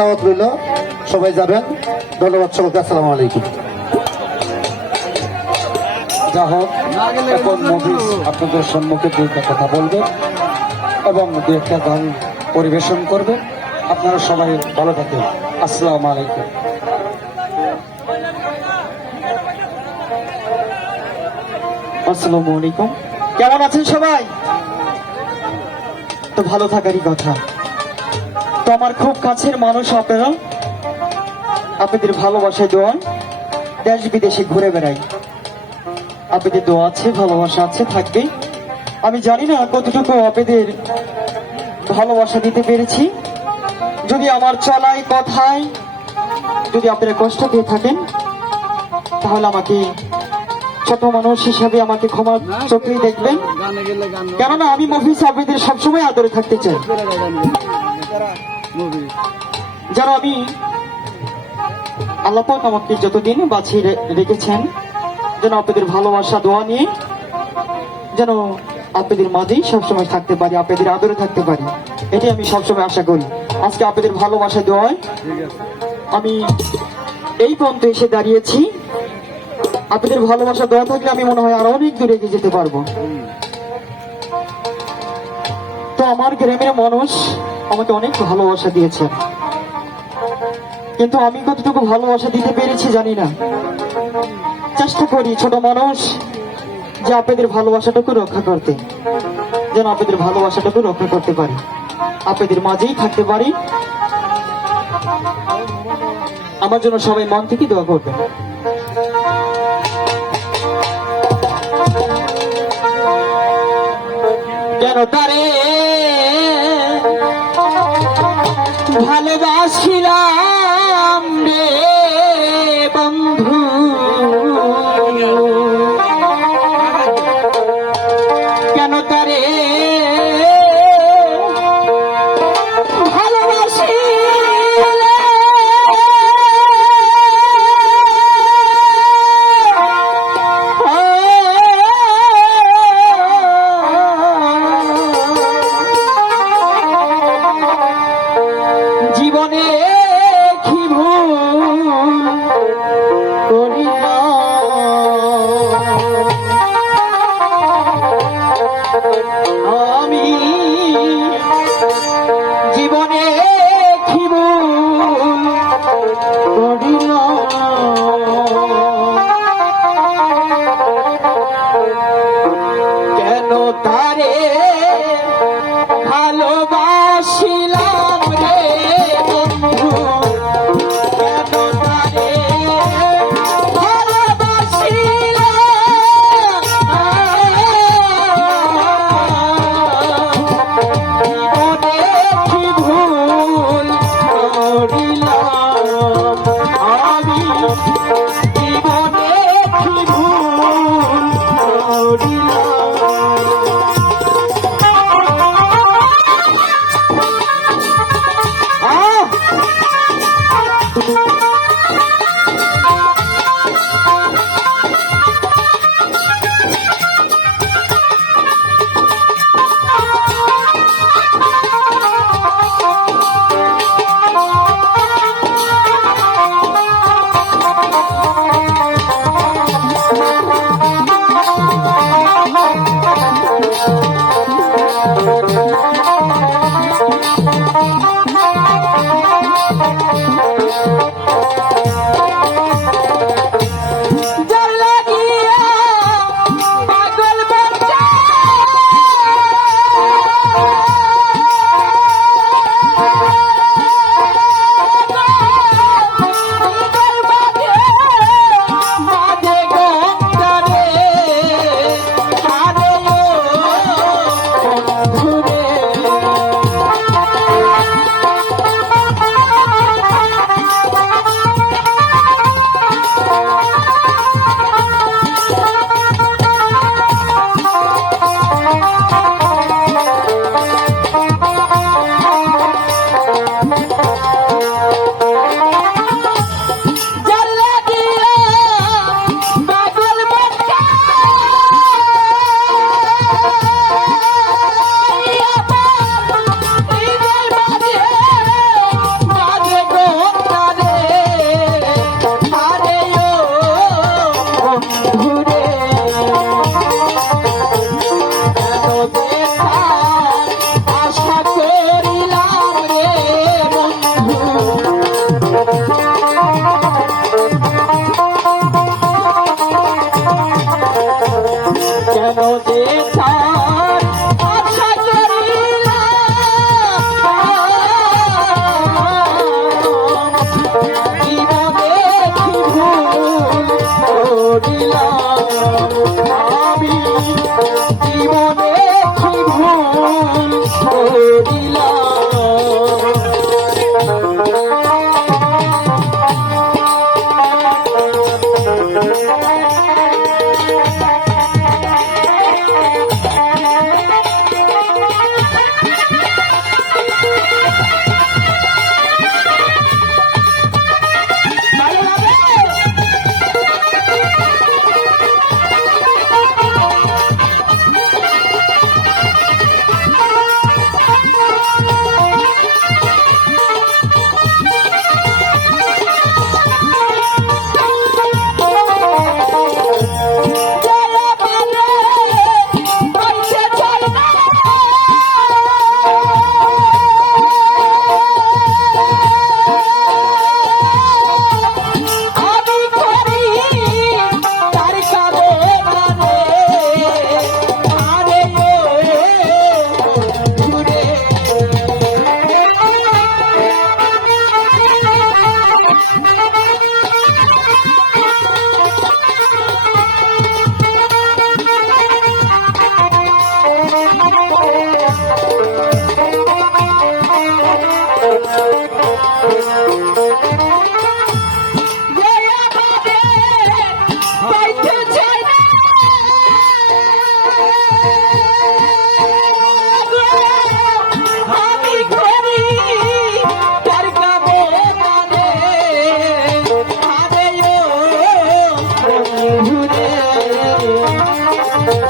দাওয়াত রইল। সবাই যাবেন। ধন্যবাদ সকলকে। আসসালামু আলাইকুম। যা হোক, এখন আপনাদের সম্মুখে দু একটা কথা বলবে এবং দু একটা গান পরিবেশন করবে। আপনারা সবাই ভালো থাকেন। আসসালামু আলাইকুম। আসসালামু আলাইকুম। কেমন আছেন সবাই? তো ভালো থাকারই কথা। আমার খুব কাছের মানুষ আপনারা। আপনাদের ভালোবাসায় দোয়ান দেশ বিদেশে ঘুরে বেড়াই। আপনাদের দোয়া আছে, ভালোবাসা আছে, থাকবে। আমি জানি না কতটুকু আপনাদের ভালোবাসা দিতে পেরেছি। যদি আমার চলাই কথায়, যদি আপনারা কষ্ট পেয়ে থাকেন, তাহলে আমাকে ছোট মানুষ হিসাবে আমাকে ক্ষমা চোখেই দেখবেন। কেননা আমি মফিস আবেদের সবসময় আদরে থাকতে চাই। যেন আমি আল্লাপাক আমাকে যতদিন বাঁচিয়ে রেখেছেন, যেন আপনাদের ভালোবাসা, দোয়া নিয়ে যেন আপনাদের মাঝেই সবসময় থাকতে পারি, আপনাদের আদরে থাকতে পারি। এটাই আমি সবসময় আশা করি। আজকে আপনাদের ভালোবাসা, দোয়ায় আমি এই পর্যন্ত এসে দাঁড়িয়েছি। আপনাদের ভালোবাসা দেওয়া থাকলে আমি মনে হয় আরও অনেক দূরে এগিয়ে যেতে পারব। তো আমার গ্রামের মানুষ আমাকে অনেক ভালোবাসা দিয়েছে। কিন্তু আমি কতটুকু ভালোবাসা দিতে পেরেছি জানি না। চেষ্টা করি ছোট মানুষ যে আপনাদের ভালোবাসাটুকু রক্ষা করতে, যেন আপনাদের ভালোবাসাটুকু রক্ষা করতে পারি। আপনাদের মাঝেই থাকতে পারি। আমার জন্য সবাই মন থেকে দোয়া করবেন। কেন তারে ভালোবাসিলাম।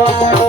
Lord.